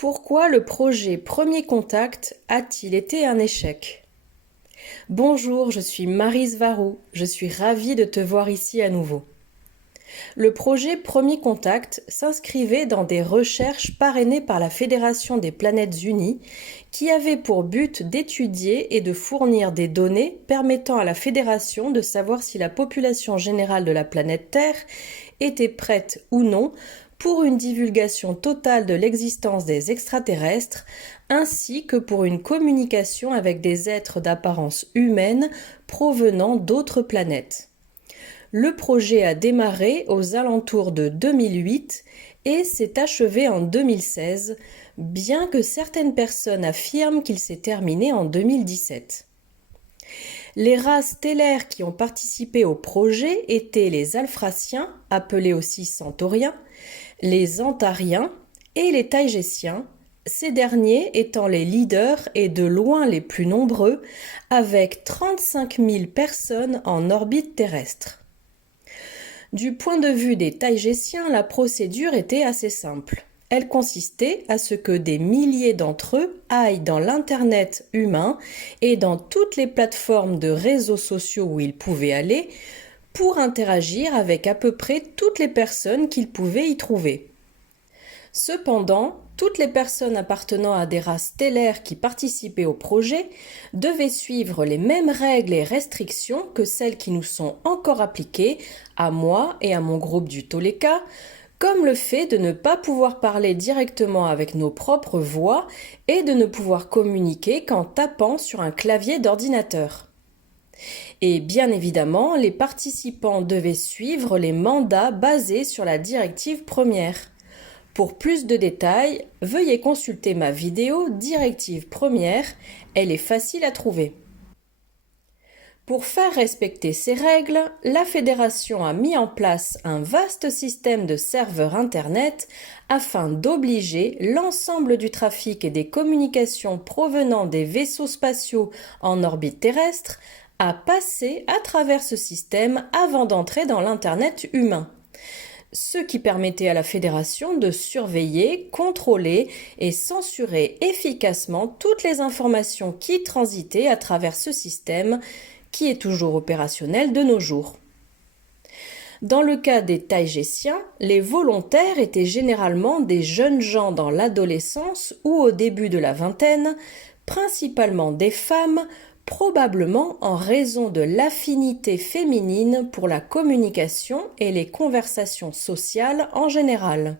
Pourquoi le projet Premier Contact a-t-il été un échec? Bonjour, je suis Maryse Varou, je suis ravie de te voir ici à nouveau. Le projet Premier Contact s'inscrivait dans des recherches parrainées par la Fédération des Planètes Unies qui avait pour but d'étudier et de fournir des données permettant à la Fédération de savoir si la population générale de la planète Terre était prête ou non pour une divulgation totale de l'existence des extraterrestres, ainsi que pour une communication avec des êtres d'apparence humaine provenant d'autres planètes. Le projet a démarré aux alentours de 2008 et s'est achevé en 2016, bien que certaines personnes affirment qu'il s'est terminé en 2017. Les races stellaires qui ont participé au projet étaient les Alphraciens, appelés aussi Centauriens, les Antariens et les Taïgésiens, ces derniers étant les leaders et de loin les plus nombreux, avec 35 000 personnes en orbite terrestre. Du point de vue des Taïgésiens, la procédure était assez simple. Elle consistait à ce que des milliers d'entre eux aillent dans l'Internet humain et dans toutes les plateformes de réseaux sociaux où ils pouvaient aller pour interagir avec à peu près toutes les personnes qu'ils pouvaient y trouver. Cependant, toutes les personnes appartenant à des races stellaires qui participaient au projet devaient suivre les mêmes règles et restrictions que celles qui nous sont encore appliquées à moi et à mon groupe du Toleka, comme le fait de ne pas pouvoir parler directement avec nos propres voix et de ne pouvoir communiquer qu'en tapant sur un clavier d'ordinateur. Et bien évidemment, les participants devaient suivre les mandats basés sur la directive première. Pour plus de détails, veuillez consulter ma vidéo Directive première, elle est facile à trouver. Pour faire respecter ces règles, la Fédération a mis en place un vaste système de serveurs Internet afin d'obliger l'ensemble du trafic et des communications provenant des vaisseaux spatiaux en orbite terrestre à passer à travers ce système avant d'entrer dans l'Internet humain. Ce qui permettait à la Fédération de surveiller, contrôler et censurer efficacement toutes les informations qui transitaient à travers ce système, qui est toujours opérationnel de nos jours. Dans le cas des Taïgésiens, les volontaires étaient généralement des jeunes gens dans l'adolescence ou au début de la vingtaine, principalement des femmes, probablement en raison de l'affinité féminine pour la communication et les conversations sociales en général.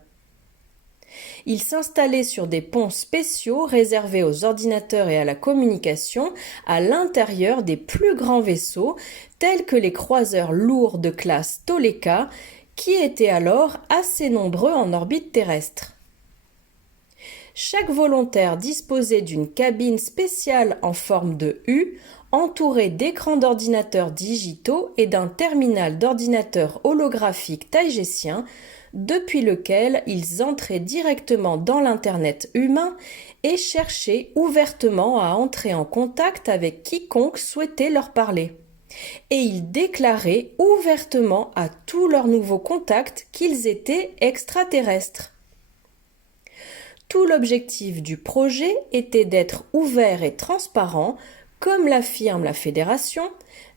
Ils s'installaient sur des ponts spéciaux réservés aux ordinateurs et à la communication à l'intérieur des plus grands vaisseaux, tels que les croiseurs lourds de classe Toleka, qui étaient alors assez nombreux en orbite terrestre. Chaque volontaire disposait d'une cabine spéciale en forme de U, entourée d'écrans d'ordinateurs digitaux et d'un terminal d'ordinateur holographique taïgésien, depuis lequel ils entraient directement dans l'Internet humain et cherchaient ouvertement à entrer en contact avec quiconque souhaitait leur parler. Et ils déclaraient ouvertement à tous leurs nouveaux contacts qu'ils étaient extraterrestres. Tout l'objectif du projet était d'être ouvert et transparent, comme l'affirme la Fédération,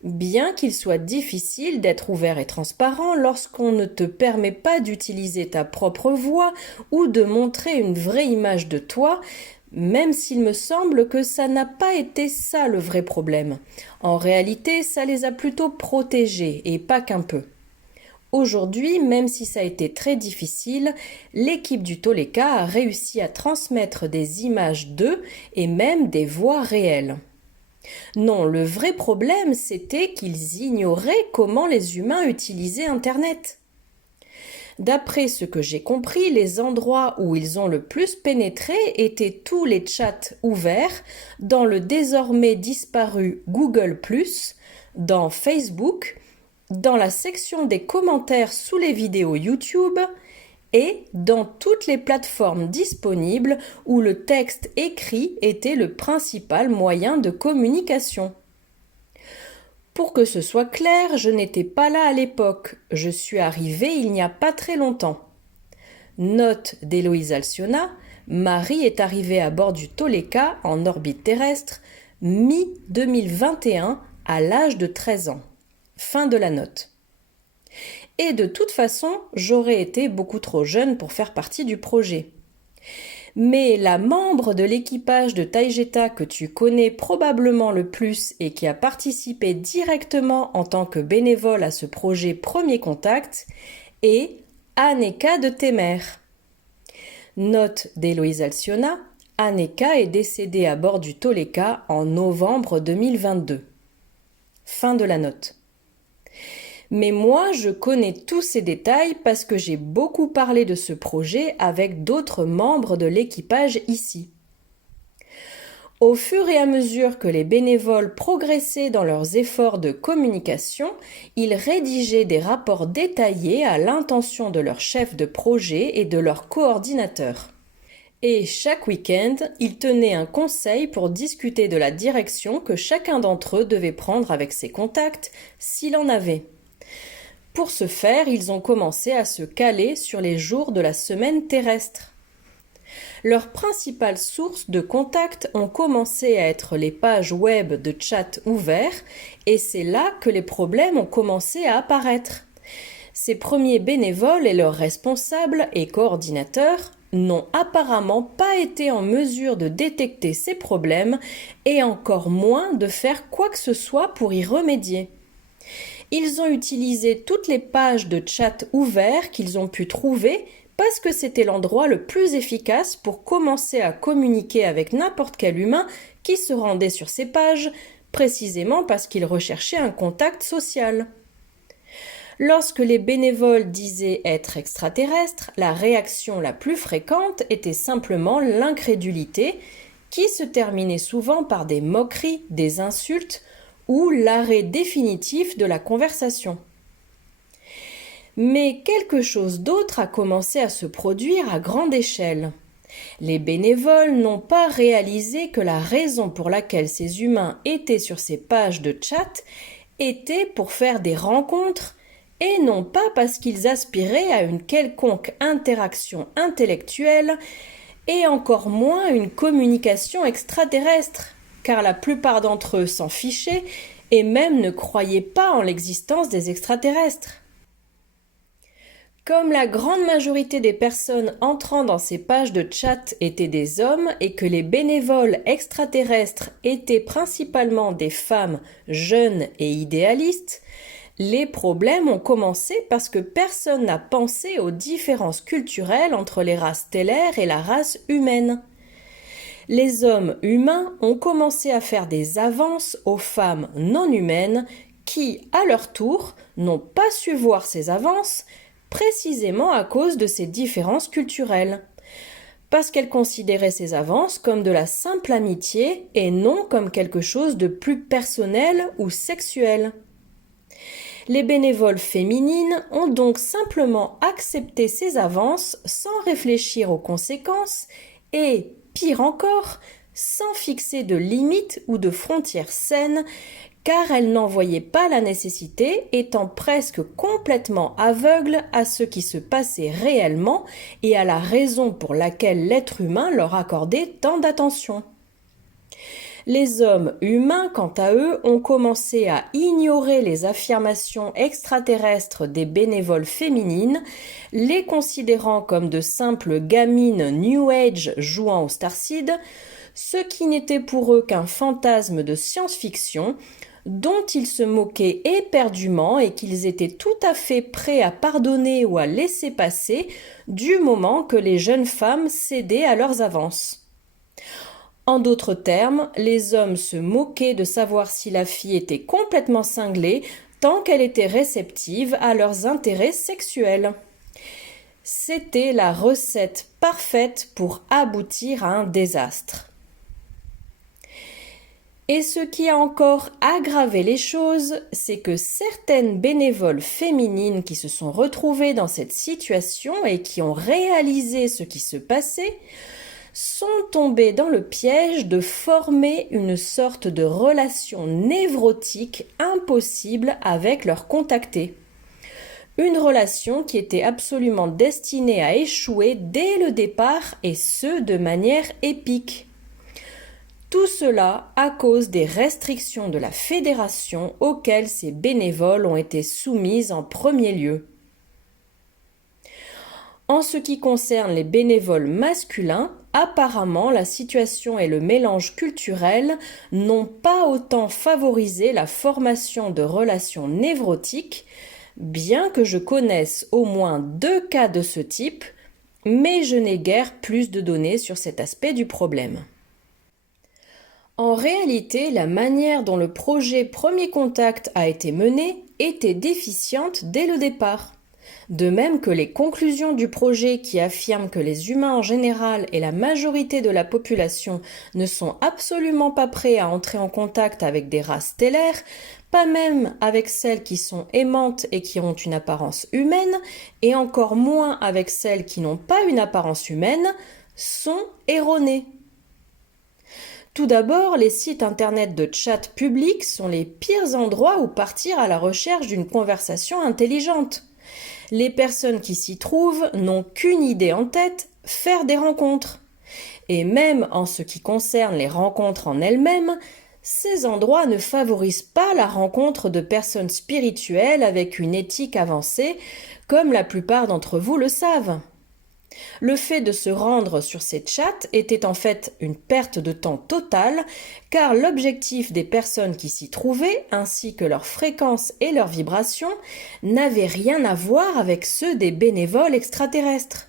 bien qu'il soit difficile d'être ouvert et transparent lorsqu'on ne te permet pas d'utiliser ta propre voix ou de montrer une vraie image de toi, même s'il me semble que ça n'a pas été ça le vrai problème. En réalité, ça les a plutôt protégés, et pas qu'un peu. Aujourd'hui, même si ça a été très difficile, l'équipe du Toleka a réussi à transmettre des images d'eux et même des voix réelles. Non, le vrai problème, c'était qu'ils ignoraient comment les humains utilisaient Internet. D'après ce que j'ai compris, les endroits où ils ont le plus pénétré étaient tous les chats ouverts dans le désormais disparu Google+, dans Facebook, dans la section des commentaires sous les vidéos YouTube et dans toutes les plateformes disponibles où le texte écrit était le principal moyen de communication. Pour que ce soit clair, je n'étais pas là à l'époque, je suis arrivée il n'y a pas très longtemps. Note d'Héloïse Alcyona, Marie est arrivée à bord du Toleka en orbite terrestre mi-2021 à l'âge de 13 ans. Fin de la note. Et de toute façon, j'aurais été beaucoup trop jeune pour faire partie du projet. Mais la membre de l'équipage de Taijeta que tu connais probablement le plus et qui a participé directement en tant que bénévole à ce projet Premier Contact est Aneka de Temer. Note d'Héloïse Alciona, Aneka est décédée à bord du Toleka en novembre 2022. Fin de la note. Mais moi, je connais tous ces détails parce que j'ai beaucoup parlé de ce projet avec d'autres membres de l'équipage ici. Au fur et à mesure que les bénévoles progressaient dans leurs efforts de communication, ils rédigeaient des rapports détaillés à l'intention de leur chef de projet et de leur coordinateur. Et chaque week-end, ils tenaient un conseil pour discuter de la direction que chacun d'entre eux devait prendre avec ses contacts, s'il en avait. Pour ce faire, ils ont commencé à se caler sur les jours de la semaine terrestre. Leurs principales sources de contacts ont commencé à être les pages web de chat ouverts et c'est là que les problèmes ont commencé à apparaître. Ces premiers bénévoles et leurs responsables et coordinateurs n'ont apparemment pas été en mesure de détecter ces problèmes et encore moins de faire quoi que ce soit pour y remédier. Ils ont utilisé toutes les pages de chat ouverts qu'ils ont pu trouver parce que c'était l'endroit le plus efficace pour commencer à communiquer avec n'importe quel humain qui se rendait sur ces pages, précisément parce qu'ils recherchaient un contact social. Lorsque les bénévoles disaient être extraterrestres, la réaction la plus fréquente était simplement l'incrédulité, qui se terminait souvent par des moqueries, des insultes, ou l'arrêt définitif de la conversation. Mais quelque chose d'autre a commencé à se produire à grande échelle. Les bénévoles n'ont pas réalisé que la raison pour laquelle ces humains étaient sur ces pages de chat était pour faire des rencontres et non pas parce qu'ils aspiraient à une quelconque interaction intellectuelle et encore moins une communication extraterrestre, car la plupart d'entre eux s'en fichaient et même ne croyaient pas en l'existence des extraterrestres. Comme la grande majorité des personnes entrant dans ces pages de chat étaient des hommes et que les bénévoles extraterrestres étaient principalement des femmes jeunes et idéalistes, les problèmes ont commencé parce que personne n'a pensé aux différences culturelles entre les races stellaires et la race humaine. Les hommes humains ont commencé à faire des avances aux femmes non humaines qui, à leur tour, n'ont pas su voir ces avances précisément à cause de ces différences culturelles, parce qu'elles considéraient ces avances comme de la simple amitié et non comme quelque chose de plus personnel ou sexuel. Les bénévoles féminines ont donc simplement accepté ces avances sans réfléchir aux conséquences et, pire encore, sans fixer de limites ou de frontières saines, car elles n'en voyaient pas la nécessité, étant presque complètement aveugles à ce qui se passait réellement et à la raison pour laquelle l'être humain leur accordait tant d'attention. Les hommes humains, quant à eux, ont commencé à ignorer les affirmations extraterrestres des bénévoles féminines, les considérant comme de simples gamines New Age jouant au Starseed, ce qui n'était pour eux qu'un fantasme de science-fiction, dont ils se moquaient éperdument et qu'ils étaient tout à fait prêts à pardonner ou à laisser passer du moment que les jeunes femmes cédaient à leurs avances. En d'autres termes, les hommes se moquaient de savoir si la fille était complètement cinglée tant qu'elle était réceptive à leurs intérêts sexuels. C'était la recette parfaite pour aboutir à un désastre. Et ce qui a encore aggravé les choses, c'est que certaines bénévoles féminines qui se sont retrouvées dans cette situation et qui ont réalisé ce qui se passait, sont tombées dans le piège de former une sorte de relation névrotique impossible avec leurs contactés. Une relation qui était absolument destinée à échouer dès le départ et ce de manière épique. Tout cela à cause des restrictions de la fédération auxquelles ces bénévoles ont été soumises en premier lieu. En ce qui concerne les bénévoles masculins, apparemment la situation et le mélange culturel n'ont pas autant favorisé la formation de relations névrotiques, bien que je connaisse au moins 2 cas de ce type, mais je n'ai guère plus de données sur cet aspect du problème. En réalité, la manière dont le projet Premier Contact a été mené était déficiente dès le départ. De même que les conclusions du projet qui affirment que les humains en général et la majorité de la population ne sont absolument pas prêts à entrer en contact avec des races stellaires, pas même avec celles qui sont aimantes et qui ont une apparence humaine, et encore moins avec celles qui n'ont pas une apparence humaine, sont erronées. Tout d'abord, les sites internet de chat publics sont les pires endroits où partir à la recherche d'une conversation intelligente. Les personnes qui s'y trouvent n'ont qu'une idée en tête, faire des rencontres. Et même en ce qui concerne les rencontres en elles-mêmes, ces endroits ne favorisent pas la rencontre de personnes spirituelles avec une éthique avancée, comme la plupart d'entre vous le savent. Le fait de se rendre sur ces chats était en fait une perte de temps totale, car l'objectif des personnes qui s'y trouvaient, ainsi que leur fréquence et leur vibration, n'avaient rien à voir avec ceux des bénévoles extraterrestres.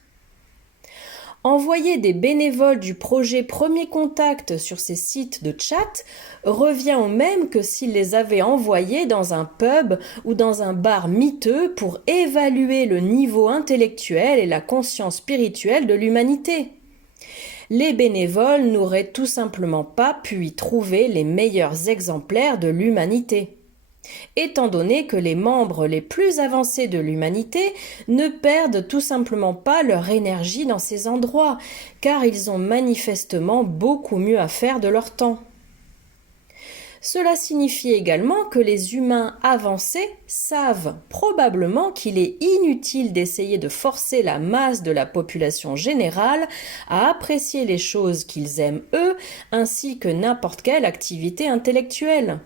Envoyer des bénévoles du projet Premier Contact sur ces sites de chat revient au même que s'ils les avaient envoyés dans un pub ou dans un bar miteux pour évaluer le niveau intellectuel et la conscience spirituelle de l'humanité. Les bénévoles n'auraient tout simplement pas pu y trouver les meilleurs exemplaires de l'humanité. Étant donné que les membres les plus avancés de l'humanité ne perdent tout simplement pas leur énergie dans ces endroits, car ils ont manifestement beaucoup mieux à faire de leur temps. Cela signifie également que les humains avancés savent probablement qu'il est inutile d'essayer de forcer la masse de la population générale à apprécier les choses qu'ils aiment eux, ainsi que n'importe quelle activité intellectuelle.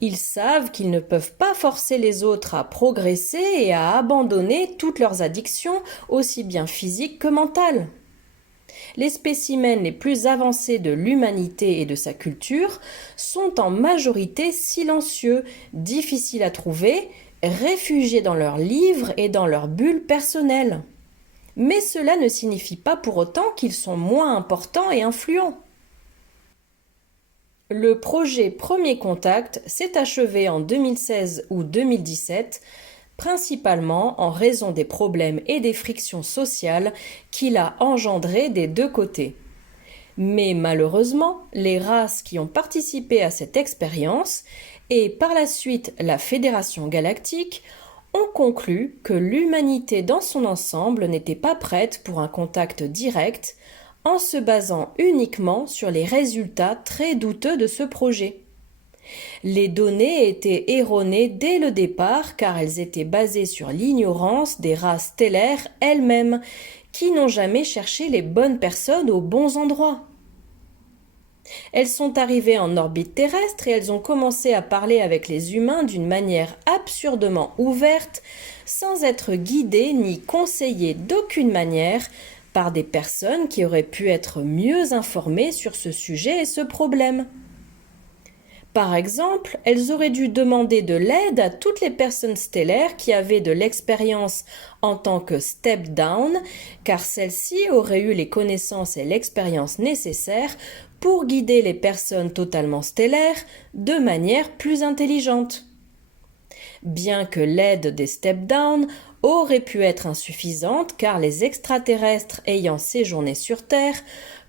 Ils savent qu'ils ne peuvent pas forcer les autres à progresser et à abandonner toutes leurs addictions, aussi bien physiques que mentales. Les spécimens les plus avancés de l'humanité et de sa culture sont en majorité silencieux, difficiles à trouver, réfugiés dans leurs livres et dans leurs bulles personnelles. Mais cela ne signifie pas pour autant qu'ils sont moins importants et influents. Le projet Premier Contact s'est achevé en 2016 ou 2017, principalement en raison des problèmes et des frictions sociales qu'il a engendrés des 2 côtés. Mais malheureusement, les races qui ont participé à cette expérience, et par la suite la Fédération Galactique, ont conclu que l'humanité dans son ensemble n'était pas prête pour un contact direct, en se basant uniquement sur les résultats très douteux de ce projet. Les données étaient erronées dès le départ car elles étaient basées sur l'ignorance des races stellaires elles-mêmes, qui n'ont jamais cherché les bonnes personnes aux bons endroits. Elles sont arrivées en orbite terrestre et elles ont commencé à parler avec les humains d'une manière absurdement ouverte, sans être guidées ni conseillées d'aucune manière par des personnes qui auraient pu être mieux informées sur ce sujet et ce problème. Par exemple, elles auraient dû demander de l'aide à toutes les personnes stellaires qui avaient de l'expérience en tant que step-down, car celles-ci auraient eu les connaissances et l'expérience nécessaires pour guider les personnes totalement stellaires de manière plus intelligente. Bien que l'aide des step-down aurait pu être insuffisante car les extraterrestres ayant séjourné sur Terre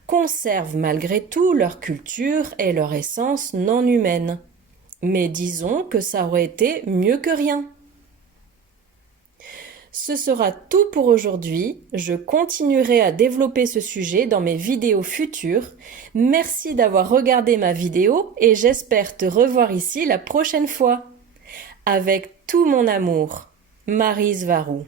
conservent malgré tout leur culture et leur essence non humaine. Mais disons que ça aurait été mieux que rien. Ce sera tout pour aujourd'hui. Je continuerai à développer ce sujet dans mes vidéos futures. Merci d'avoir regardé ma vidéo et j'espère te revoir ici la prochaine fois. Avec tout mon amour. Maryse Varou.